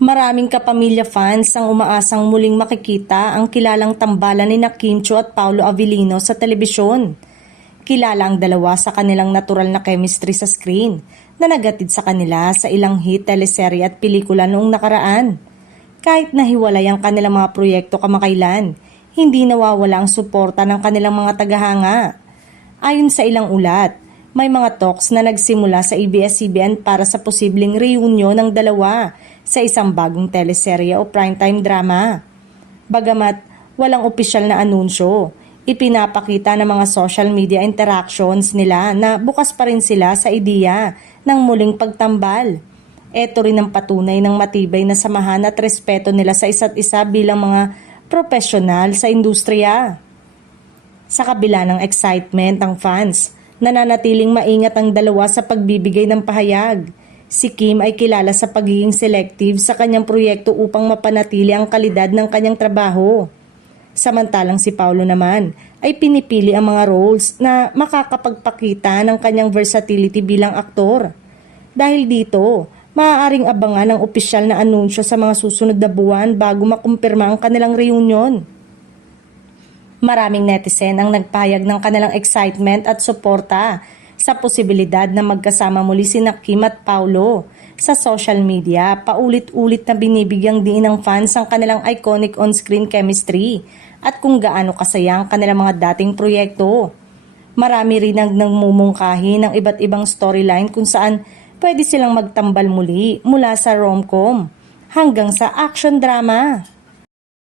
Maraming kapamilya fans ang umaasang muling makikita ang kilalang tambalan ni Kim Chiu at Paolo Avellino sa telebisyon. Kilala ang dalawa sa kanilang natural na chemistry sa screen na nagatid sa kanila sa ilang hit teleserye at pelikula noong nakaraan. Kahit nahiwalay ang kanilang mga proyekto kamakailan, hindi nawawala ang suporta ng kanilang mga tagahanga. Ayon sa ilang ulat, may mga talks na nagsimula sa ABS-CBN para sa posibleng reunion ng dalawa sa isang bagong teleserye o primetime drama. Bagamat walang opisyal na anunsyo, ipinapakita ng mga social media interactions nila na bukas pa rin sila sa ideya ng muling pagtambal. Ito rin ang patunay ng matibay na samahan at respeto nila sa isa't isa bilang mga profesional sa industriya. Sa kabila ng excitement ng fans, nananatiling maingat ang dalawa sa pagbibigay ng pahayag. Si Kim ay kilala sa pagiging selective sa kanyang proyekto upang mapanatili ang kalidad ng kanyang trabaho. Samantalang si Paolo naman ay pinipili ang mga roles na makakapagpakita ng kanyang versatility bilang aktor. Dahil dito, maaaring abangan ang opisyal na anunsyo sa mga susunod na buwan bago makumpirma ang kanilang reunion. Maraming netizen ang nagpahayag ng kanilang excitement at suporta sa posibilidad na magkasama muli sina Kim at Paolo. Sa social media, paulit-ulit na binibigyang diin ng fans ang kanilang iconic on-screen chemistry at kung gaano kasaya ang kanilang mga dating proyekto. Marami rin ang nagmumungkahi ng iba't ibang storyline kung saan pwede silang magtambal muli mula sa rom-com hanggang sa action drama.